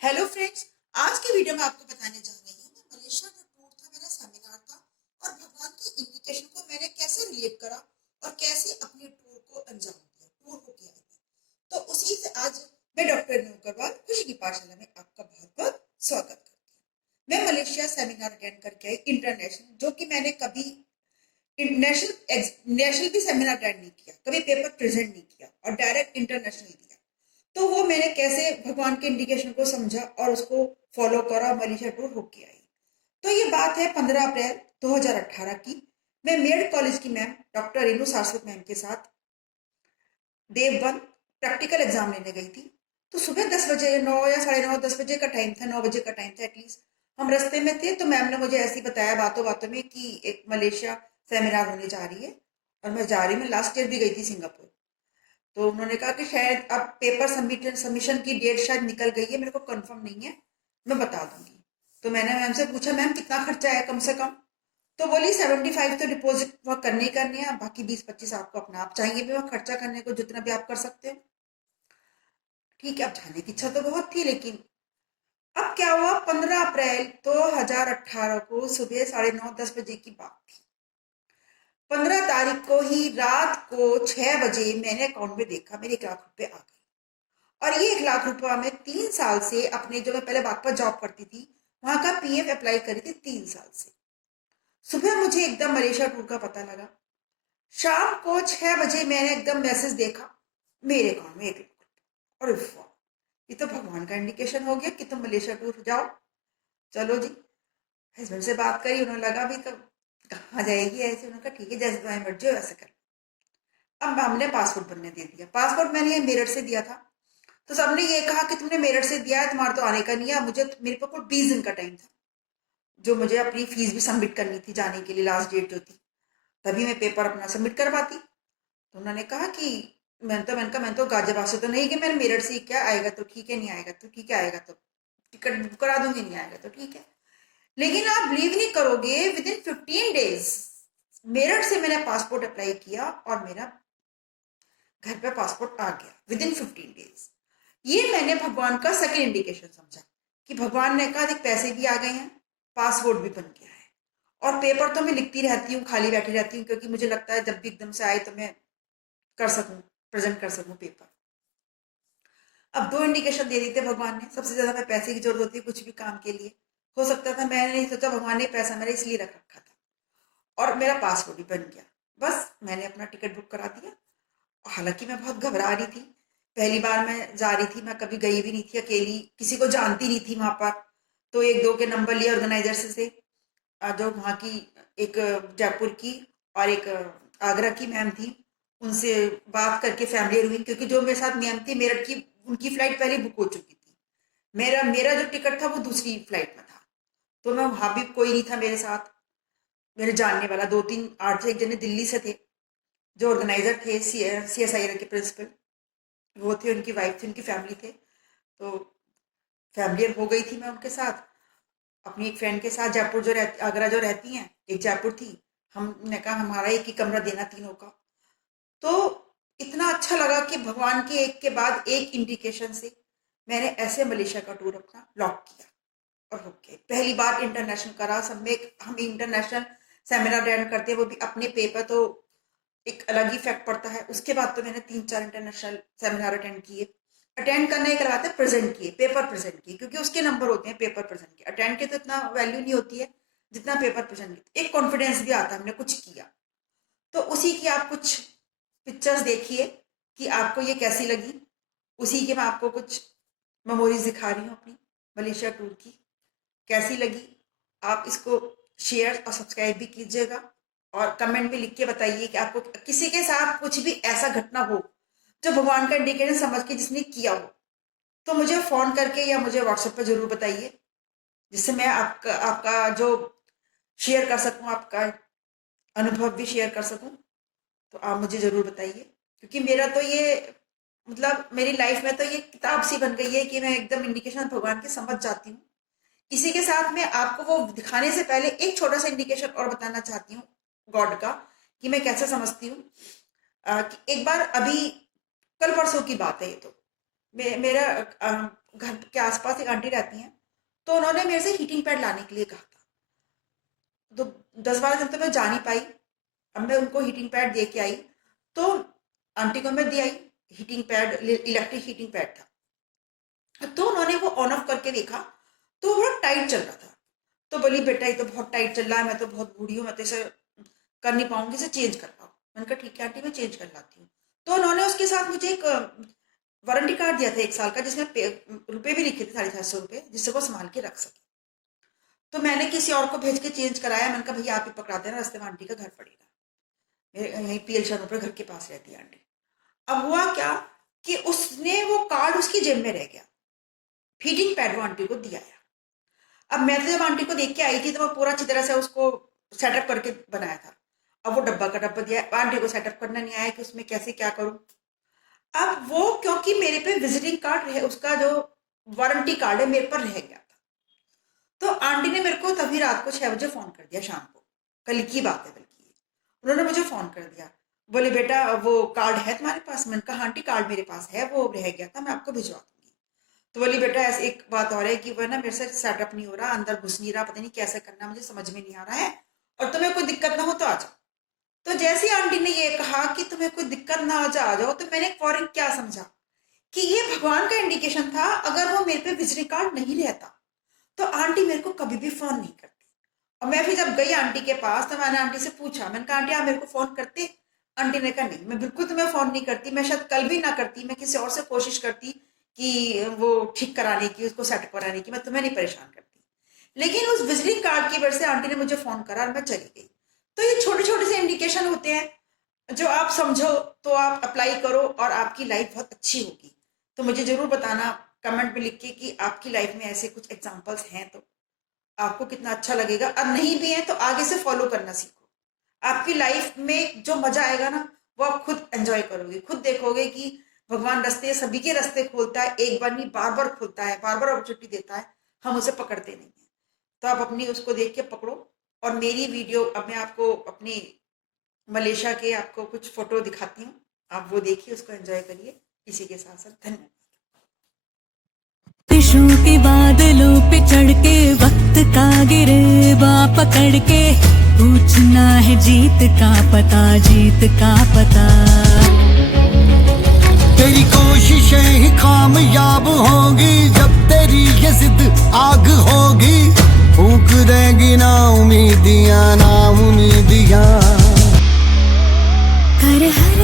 Hello friends. आज की video में आपको बताने जा रही हूँ मैं मलेशिया का टूर था, मेरा सेमिनार था और भगवान की इंडिकेशन को मैंने कैसे रिलेट करा और कैसे अपने टूर को अंजाम दिया, टूर को किया है। तो उसी से आज मैं डॉक्टर न्यू अग्रवाल खुशी की पाठशाला में आपका बहुत बहुत स्वागत करती हूँ। मैं मलेशिया सेमिनार अटेंड करके आई इंटरनेशनल, जो कि मैंने कभी नेशनल नेशनल भी सेमिनार अटेंड नहीं किया, कभी पेपर प्रेजेंट नहीं किया और डायरेक्ट इंटरनेशनल दिया। तो वो मैंने कैसे भगवान के इंडिकेशन को समझा और उसको फॉलो करा, मलेशिया टूर होके आई। तो ये बात है 15 अप्रैल 2018 की। मैं मेड कॉलेज की ma'am doctor Renu Saraswat ma'am के साथ देवबंद प्रैक्टिकल एग्जाम लेने गई थी। तो सुबह 10 बजे, 9 या 9:30, 10 बजे का टाइम था, 9 बजे का टाइम था एटलीस्ट। हम रास्ते में थे तो मैम ने मुझे ऐसे ही बताया बातों बातों में कि एक मलेशिया सेमिनार होने जा रही है और मैं जा रही हूँ। मैं लास्ट ईयर भी गई थी सिंगापुर। तो उन्होंने कहा कि शायद अब पेपर सबमिशन की डेट शायद निकल गई है, मेरे को कंफर्म नहीं है, मैं बता दूंगी। तो मैंने मैम से पूछा, मैम कितना खर्चा है कम से कम? तो बोली 75 तो डिपॉजिट वहाँ करने ही करने हैं, बाकी 20-25 आपको अपना आप चाहिए भी वहाँ खर्चा करने को, जितना भी आप कर सकते हो। ठीक है, अब जाने की इच्छा तो बहुत थी, लेकिन अब क्या हुआ, 15 अप्रैल 2018 को सुबह 9:30-10 बजे की बात थी। 15 तारीख को ही रात को 6 बजे मैंने अकाउंट में देखा, मेरे 1 लाख रुपए आ गए। और ये 1 लाख रुपया मैं 3 साल से अपने, जो मैं पहले बागपत जॉब करती थी, वहां का पीएफ अप्लाई करी थी 3 साल से। सुबह मुझे एकदम मलेशिया टूर का पता लगा। शाम को 6 बजे मैंने एकदम मैसेज देखा, मेरे अकाउंट में 1 लाख। और ये तो भगवान का इंडिकेशन हो गया कि तुम मलेशिया टूर जाओ। चलो जी, हस्बैंड से बात करी, उन्होंने लगा भी तो कहाँ जाएगी ऐसे, उन्होंने कहा ठीक है, जैसे तुम्हारी मर्जी हो वैसे कर। अब हमने पासपोर्ट बनने दे दिया। पासपोर्ट मैंने ये मेरठ से दिया था। तो सबने ये कहा कि तुमने मेरठ से दिया है, तुम्हारा तो आने का नहीं है। मुझे, मेरे पास 20 दिन का टाइम था, जो मुझे अपनी फीस भी सबमिट करनी थी जाने के लिए, लास्ट डेट जो थी, तभी मैं पेपर अपना सबमिट करवाती। तो उन्होंने कहा कि मैंने तो गाजियाबाद से तो नहीं, कि मैंने मेरठ से, क्या आएगा तो ठीक है, नहीं आएगा तो ठीक है, आएगा तो टिकट बुक करा दूंगी, नहीं आएगा तो ठीक है। लेकिन आप बिलीव नहीं करोगे, विद इन 15 डेज मेरठ से मैंने पासपोर्ट अप्लाई किया और मेरा घर पे पासपोर्ट आ गया विद इन 15 डेज। ये मैंने भगवान का सेकंड इंडिकेशन समझा कि भगवान ने कहा देख, पैसे भी आ गए हैं, पासपोर्ट भी बन गया है, और पेपर तो मैं लिखती रहती हूँ, खाली बैठी रहती हूँ, क्योंकि मुझे लगता है जब भी एकदम से आए तो मैं कर सकूं, प्रेजेंट कर सकूं पेपर। अब दो इंडिकेशन दे दी थे भगवान ने। सबसे ज्यादा मैं पैसे की जरूरत होती है कुछ भी काम के लिए, हो सकता था, मैंने नहीं सोचा, भगवान ने पैसा मेरा इसलिए रख रखा था। और मेरा पासपोर्ट भी बन गया। बस मैंने अपना टिकट बुक करा दिया। हालांकि मैं बहुत घबरा रही थी, पहली बार मैं जा रही थी, मैं कभी गई भी नहीं थी अकेली, किसी को जानती नहीं थी वहां पर। तो एक दो के नंबर लिए ऑर्गेनाइजर से, जो वहाँ की एक जयपुर की और एक आगरा की मैम थी, उनसे बात करके फैमिलियर हुई, क्योंकि जो मेरे साथ मैम थी मेरठ की, उनकी फ्लाइट पहले बुक हो चुकी थी। मेरा मेरा जो टिकट था वो दूसरी फ्लाइट में था। तो मैं वहां भी कोई नहीं था मेरे साथ, मेरे जानने वाला। 2-3 8 से एक जने दिल्ली से थे, जो ऑर्गेनाइजर थे, CSIR के प्रिंसिपल, वो थे, उनकी वाइफ थी, उनकी फैमिली थे। तो फैमिलियर हो गई थी मैं उनके साथ। अपनी एक फ्रेंड के साथ, जयपुर जो रहती, आगरा जो रहती हैं, एक जयपुर थी, हमने कहा हमारा एक ही कमरा देना तीनों का। तो इतना अच्छा लगा कि भगवान के एक के बाद एक इंडिकेशन से मैंने ऐसे मलेशिया का टूर अपना लॉक किया। और ओके, पहली बार इंटरनेशनल करा। सब में हम इंटरनेशनल सेमिनार अटेंड करते हैं, वो भी अपने पेपर, तो एक अलग ही फैक्ट पड़ता है। उसके बाद तो मैंने 3-4 इंटरनेशनल सेमिनार अटेंड किए। अटेंड करने के करवाते, प्रेजेंट किए, पेपर प्रेजेंट किए, क्योंकि उसके नंबर होते हैं पेपर प्रेजेंट के। अटेंड के तो इतना वैल्यू नहीं होती है जितना पेपर प्रेजेंट की। एक कॉन्फिडेंस भी आता है हमने कुछ किया। तो उसी की आप कुछ पिक्चर्स देखिए कि आपको ये कैसी लगी। उसी के मैं आपको कुछ मेमोरीज दिखा रही हूँ अपनी मलेशिया टूर की, कैसी लगी। आप इसको शेयर और सब्सक्राइब भी कीजिएगा, और कमेंट में लिख के बताइए कि आपको किसी के साथ कुछ भी ऐसा घटना हो जो भगवान का इंडिकेशन समझ के जिसने किया हो, तो मुझे फोन करके या मुझे व्हाट्सएप पर जरूर बताइए, जिससे मैं आपका आपका जो शेयर कर सकूं, आपका अनुभव भी शेयर कर सकूं। तो आप मुझे जरूर बताइए, क्योंकि मेरा तो ये, मतलब मेरी लाइफ में तो ये किताब सी बन गई है कि मैं एकदम इंडिकेशन भगवान के समझ जाती हूँ। इसी के साथ मैं आपको वो दिखाने से पहले एक छोटा सा इंडिकेशन और बताना चाहती हूँ गॉड का, कि मैं कैसे समझती हूँ। कि एक बार, अभी कल परसों की बात है ये तो, मेरा घर के आसपास एक आंटी रहती हैं, तो उन्होंने मेरे से हीटिंग पैड लाने के लिए कहा था। तो 10-12 दिन तो मैं जा नहीं पाई। अब मैं उनको हीटिंग पैड दे के आई, तो आंटी को मैं दे आई heating pad, electric heating pad था। तो उन्होंने वो ऑन ऑफ करके देखा, तो वो बहुत टाइट चल रहा था। तो बोली बेटा ये तो बहुत टाइट चल रहा है, मैं तो बहुत बूढ़ी हूँ, मैं तो इसे कर नहीं पाऊंगी, इसे चेंज कर पाऊँ। मैंने कहा ठीक है आंटी मैं चेंज कर लाती हूँ। तो उन्होंने उसके साथ मुझे एक वारंटी कार्ड दिया था 1 साल का, जिसमें रुपए भी लिखे थे 750 रुपये, जिससे वो संभाल के रख सके। तो मैंने किसी और को भेज के चेंज कराया। मैंने कहा भैया आप ही पकड़ा देना, रास्ते में आंटी का घर पड़ेगा। मेरे यहीं PL शर्मा पर घर के पास रहती है आंटी। अब हुआ क्या कि उसने वो कार्ड उसकी जेब में रह गया, फीडिंग पैड वो आंटी को दिया है। अब मैं तो जब आंटी को देख के आई थी तो मैं पूरा अच्छी तरह से उसको सेटअप करके बनाया था। अब वो डब्बा का डब्बा दिया, आंटी को सेटअप करना नहीं आया कि उसमें कैसे क्या करूं। अब वो क्योंकि मेरे पे विजिटिंग कार्ड रहे, उसका जो वारंटी कार्ड है मेरे पर रह गया था, तो आंटी ने मेरे को तभी रात को 6 बजे फोन कर दिया, शाम को, कल की बात है बल्कि। उन्होंने मुझे फोन कर दिया, बोले बेटा वो कार्ड है तुम्हारे पास? मैंने कहा आंटी कार्ड मेरे पास है, वो रह गया था, मैं आपको भिजवा दूंगी। तो बोली बेटा ऐसे एक बात और है कि वह ना मेरे से सेटअप नहीं हो रहा, अंदर घुस नहीं रहा, पता नहीं कैसे करना, मुझे समझ में नहीं आ रहा है, और तुम्हें कोई दिक्कत ना हो तो आ जाओ। तो जैसे आंटी ने ये कहा कि तुम्हें कोई दिक्कत ना आ जाओ, तो मैंने फौरन क्या समझा कि ये भगवान का इंडिकेशन था। अगर वो मेरे पे विजिटिंग कार्ड नहीं रहता तो आंटी मेरे को कभी भी फोन नहीं करती। और मैं फिर जब गई आंटी के पास तो मैंने आंटी से पूछा, मैंने कहा आंटी आप मेरे को फोन करते? आंटी ने कहा नहीं मैं बिल्कुल तुम्हें फोन नहीं करती, मैं शायद कल भी ना करती, मैं किसी और से कोशिश करती कि वो ठीक कराने की, उसको सेट कराने की, मैं तुम्हें नहीं परेशान करती। लेकिन उस विजिटिंग कार्ड की वजह से आंटी ने मुझे फोन करा और मैं चली गई। तो ये छोटे छोटे से इंडिकेशन होते हैं जो आप समझो तो आप अप्लाई करो और आपकी लाइफ बहुत अच्छी होगी। तो मुझे जरूर बताना कमेंट में लिख के कि आपकी लाइफ में ऐसे कुछ एग्जांपल्स हैं तो आपको कितना अच्छा लगेगा, और नहीं भी है तो आगे से फॉलो करना सीखो। आपकी लाइफ में जो मजा आएगा ना वो आप खुद एंजॉय करोगे, खुद देखोगे कि भगवान रास्ते, सभी के रास्ते खोलता है, एक बार नहीं बार बार खोलता है, बार बार अपॉर्चुनिटी देता है, हम उसे पकड़ते नहीं है। तो आप अपनी उसको देख के पकड़ो। और मेरी वीडियो अब मैं आपको अपनी मलेशिया के आपको कुछ फोटो दिखाती हूँ, आप वो देखिए, उसको एंजॉय करिए। इसी के साथ साथ धन्यवाद। के बादलों पे चढ़ के वक्त का गिरेबा पकड़ के पूछना है जीत का पता, जीत का पता। तेरी कोशिशें ही कामयाब होगी जब तेरी ये जिद आग होगी, फूंक देगी ना उम्मीदियां, ना उम्मीदियां। कर हर